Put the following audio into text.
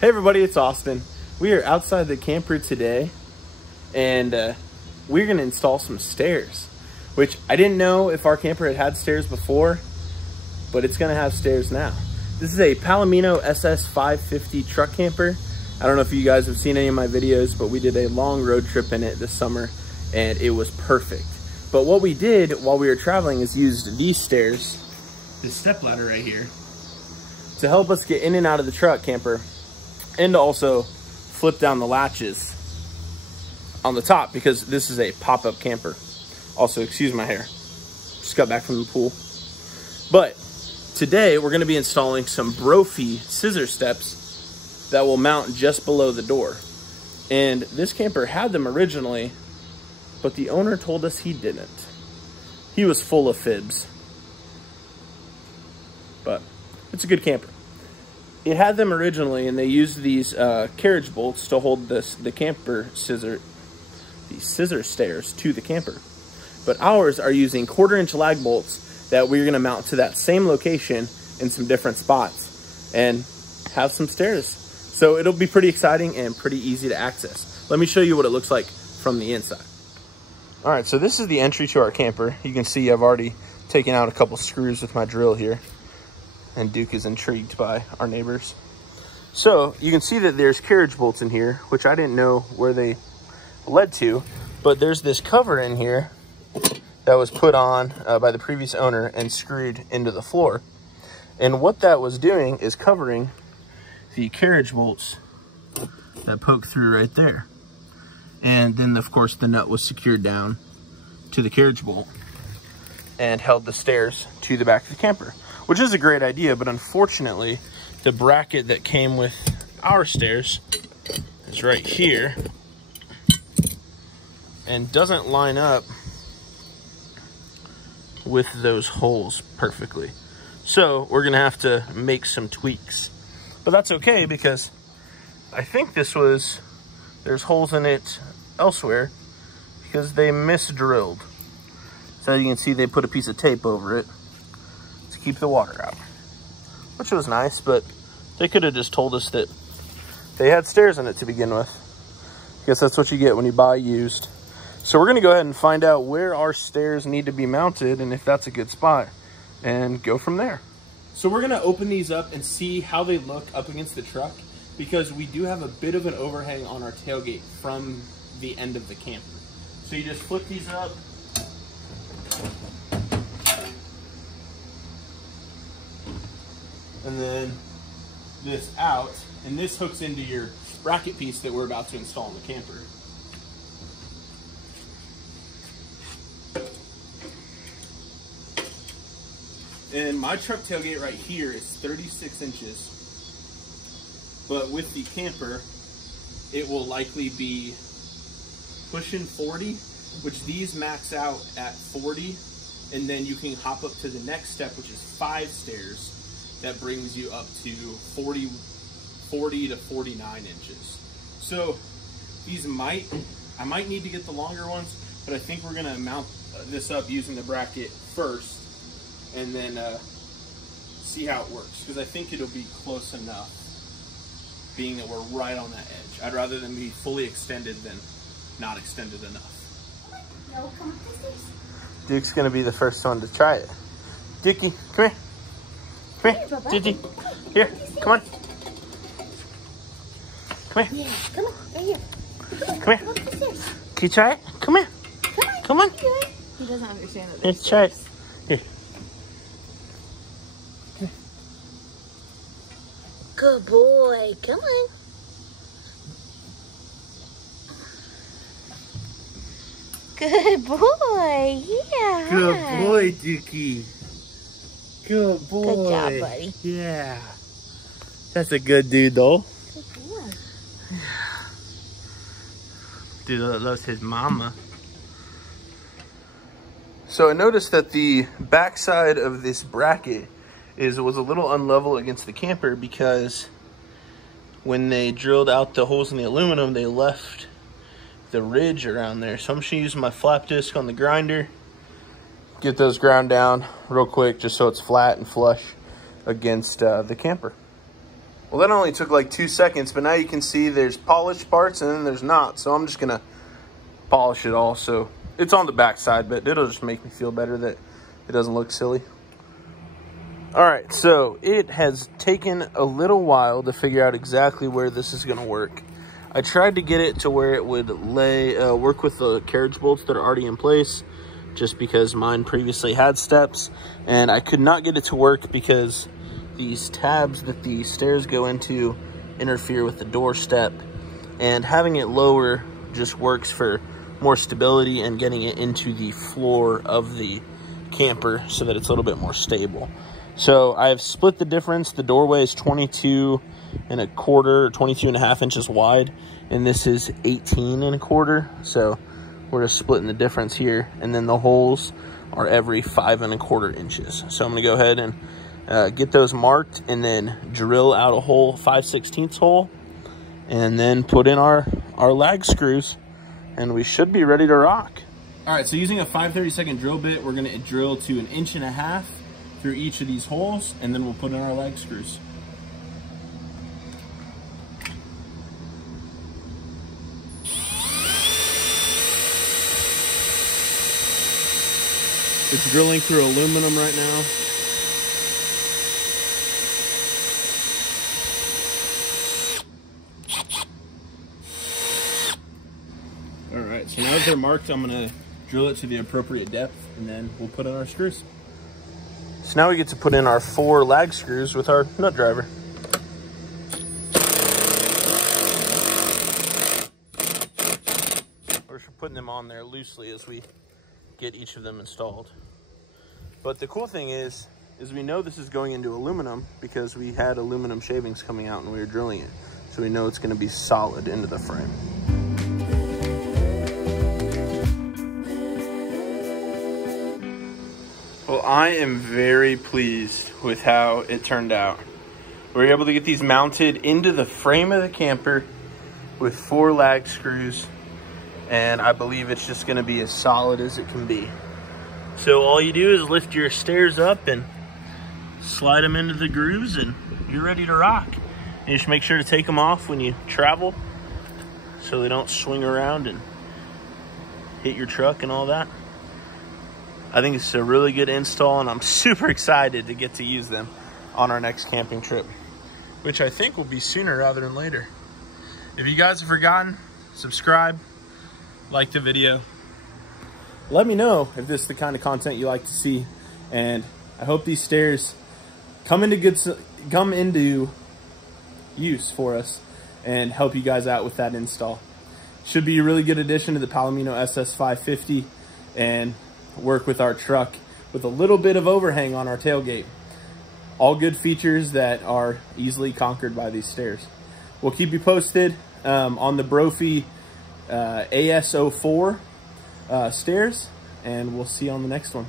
Hey everybody, it's Austin. We are outside the camper today and we're gonna install some stairs, which I didn't know if our camper had stairs before, but it's gonna have stairs now. This is a Palomino SS-550 truck camper. I don't know if you guys have seen any of my videos, but we did a long road trip in it this summer and it was perfect. But what we did while we were traveling is used these stairs, this step ladder right here, to help us get in and out of the truck camper, and to also flip down the latches on the top because this is a pop-up camper. Also, excuse my hair, just got back from the pool. But today we're gonna be installing some Brophy scissor steps that will mount just below the door. And this camper had them originally, but the owner told us he didn't. He was full of fibs. But it's a good camper. It had them originally, and they used these carriage bolts to hold the scissor stairs to the camper. But ours are using 1/4-inch lag bolts that we're gonna mount to that same location in some different spots and have some stairs. So it'll be pretty exciting and pretty easy to access. Let me show you what it looks like from the inside. All right, so this is the entry to our camper. You can see I've already taken out a couple screws with my drill here. And Duke is intrigued by our neighbors. So you can see that there's carriage bolts in here, which I didn't know where they led to, but there's this cover in here that was put on by the previous owner and screwed into the floor. And what that was doing is covering the carriage bolts that poke through right there. And then of course the nut was secured down to the carriage bolt and held the stairs to the back of the camper, which is a great idea, but unfortunately, the bracket that came with our stairs is right here and doesn't line up with those holes perfectly. So we're gonna have to make some tweaks, but that's okay because I think there's holes in it elsewhere because they misdrilled. So you can see they put a piece of tape over it to keep the water out, which was nice, but they could have just told us that they had stairs in it to begin with. I guess that's what you get when you buy used. So we're gonna go ahead and find out where our stairs need to be mounted and if that's a good spot and go from there. So we're gonna open these up and see how they look up against the truck because we do have a bit of an overhang on our tailgate from the end of the camper. So you just flip these up. And then this out, and this hooks into your bracket piece that we're about to install in the camper. And my truck tailgate right here is 36 inches, but with the camper, it will likely be pushing 40, which these max out at 40, and then you can hop up to the next step, which is 5 stairs. That brings you up to 40 to 49 inches. So these I might need to get the longer ones, but I think we're gonna mount this up using the bracket first and then see how it works, because I think it'll be close enough, being that we're right on that edge. I'd rather than be fully extended than not extended enough. No, come on, Duke's gonna be the first one to try it. Dukey, come here. Come here, Gigi. Here, come on. Come here. Yeah, come on, right here. Come here. Can you try it? Come here. Come on. He doesn't understand that. Let's try it. Here. Come here. Good boy. Come on. Good boy. Yeah. Good boy, Dukey. Good boy. Good job, buddy. Yeah. That's a good dude, though. Good boy. Dude loves his mama. So I noticed that the backside of this bracket was a little unlevel against the camper because when they drilled out the holes in the aluminum, they left the ridge around there. So I'm just gonna use my flap disc on the grinder, get those ground down real quick just so it's flat and flush against the camper. Well, that only took like 2 seconds, but now you can see there's polished parts and then there's not. So I'm just gonna polish it all. So it's on the back side, but it'll just make me feel better that it doesn't look silly. All right, so it has taken a little while to figure out exactly where this is gonna work. I tried to get it to where it would work with the carriage bolts that are already in place, just because mine previously had steps, and I could not get it to work because these tabs that the stairs go into interfere with the door step, and having it lower just works for more stability and getting it into the floor of the camper so that it's a little bit more stable. So I've split the difference. The doorway is 22 and a half inches wide, and this is 18 and a quarter. So we're just splitting the difference here, and then the holes are every 5 1/4 inches. So I'm gonna go ahead and get those marked and then drill out a hole, 5/16 hole, and then put in our lag screws, and we should be ready to rock. All right, so using a 5/32 drill bit, we're gonna drill to 1.5 inches through each of these holes, and then we'll put in our lag screws. It's drilling through aluminum right now. All right, so now that they're marked, I'm gonna drill it to the appropriate depth, and then we'll put in our screws. So now we get to put in our 4 lag screws with our nut driver. We're putting them on there loosely as we get each of them installed. But the cool thing is we know this is going into aluminum because we had aluminum shavings coming out when we were drilling it. So we know it's gonna be solid into the frame. Well, I am very pleased with how it turned out. We were able to get these mounted into the frame of the camper with 4 lag screws, and I believe it's just gonna be as solid as it can be. So all you do is lift your stairs up and slide them into the grooves, and you're ready to rock. And you just make sure to take them off when you travel so they don't swing around and hit your truck and all that. I think it's a really good install, and I'm super excited to get to use them on our next camping trip, which I think will be sooner rather than later. If you guys have forgotten, subscribe, like the video. Let me know if this is the kind of content you like to see, and I hope these stairs come into use for us and help you guys out with that install. Should be a really good addition to the Palomino SS-550 and work with our truck with a little bit of overhang on our tailgate. All good features that are easily conquered by these stairs. We'll keep you posted on the Brophy AS04 stairs, and we'll see you on the next one.